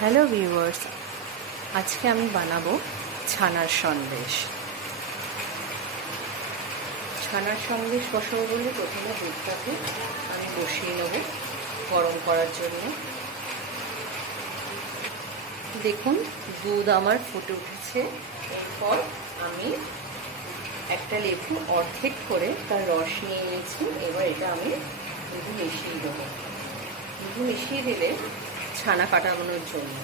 Hello viewers, আজকে আমি বানাবো ছানার সন্দেশ। ছানার সন্দেশ বসাবো বলে প্রথমে দুধটাকে আমি বসিয়ে নেব গরম করার জন্য। দেখুন দুধ আমার ফুটে উঠেছে। এরপর আমি একটা লেবু অর্ধেক করে তার রস নিয়ে নিয়েছি। এবার এটা আমি দুধ মিশিয়ে দেবো। দুধ মিশিয়ে দিলে ছানা কাটানোর জন্য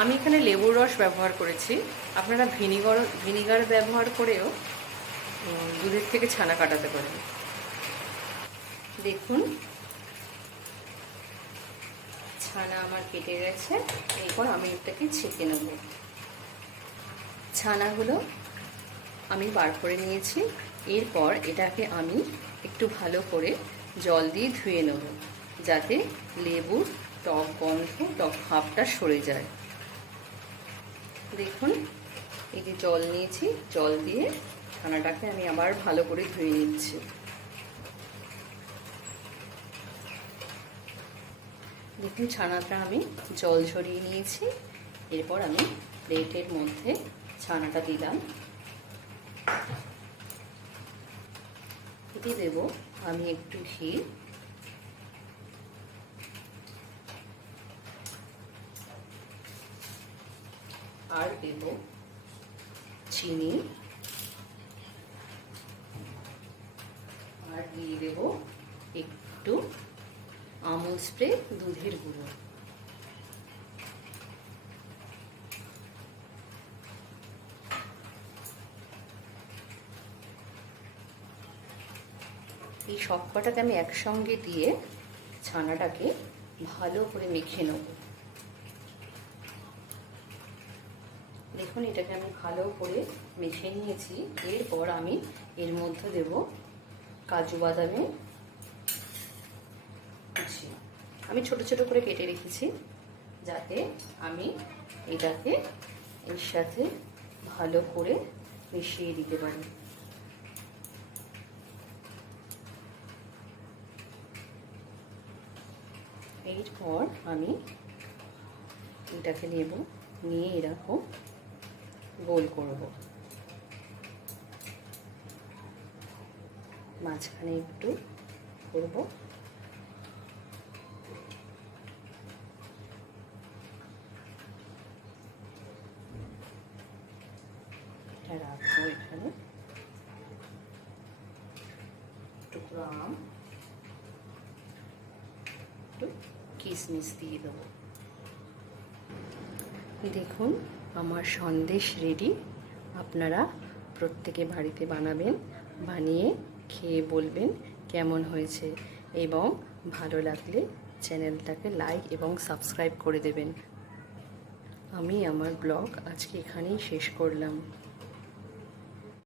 আমি এখানে লেবুর রস ব্যবহার করেছি। আপনারা ভিনিগার ব্যবহার করেও দুধের থেকে ছানা কাটাতে পারেন। দেখুন ছানা আমার কেটে গেছে। এরপর আমি এটাকে ছেঁকে নেব। ছানাগুলো আমি বার করে নিয়েছি। এরপর এটাকে আমি একটু ভালো করে জল দিয়ে ধুয়ে নেব, যাতে লেবুর টক গন্ধ, টক ভাবটা সরে যায়। দেখুন এই যে জল নিয়েছি, জল দিয়ে ছানাটাকে আমি আবার ভালো করে ধুয়ে নিচ্ছি। দেখুন ছানাটা আমি জল ঝরিয়ে নিয়েছি। এরপর আমি প্লেটের মধ্যে ছানাটা দিলাম। দিয়ে দেব আমি একটু ঘি, আর দেব চিনি, আর দিয়ে দেব একটু আমুল স্প্রে দুধের গুঁড়ো। এই সব কটাকে আমি একসঙ্গে দিয়ে ছানাটাকে ভালো করে মেখে নেব। দেখুন এটাকে আমি ভালো করে মেখে নিয়েছি। এরপর আমি এর মধ্যে দেব কাজু বাদামের কুচি। আমি ছোট ছোট করে কেটে রেখেছি, যাতে আমি এটাকে এর সাথে ভালো করে মিশিয়ে দিতে পারি। এরপর আমি এটাকে নেব, নিয়ে এরকম গোল করব। মাঝখানে একটু করব। এটা রাখবো এখানে। টুকরো আম, একটু কিশমিশ দিয়ে দেবো। দেখুন আমার সন্দেশ রেডি। আপনারা প্রত্যেকে বাড়িতে বানাবেন, বানিয়ে খেয়ে বলবেন কেমন হয়েছে, এবং ভালো লাগলে চ্যানেলটাকে লাইক এবং সাবস্ক্রাইব করে দেবেন। আমি আমার ব্লগ আজকে এখানেই শেষ করলাম।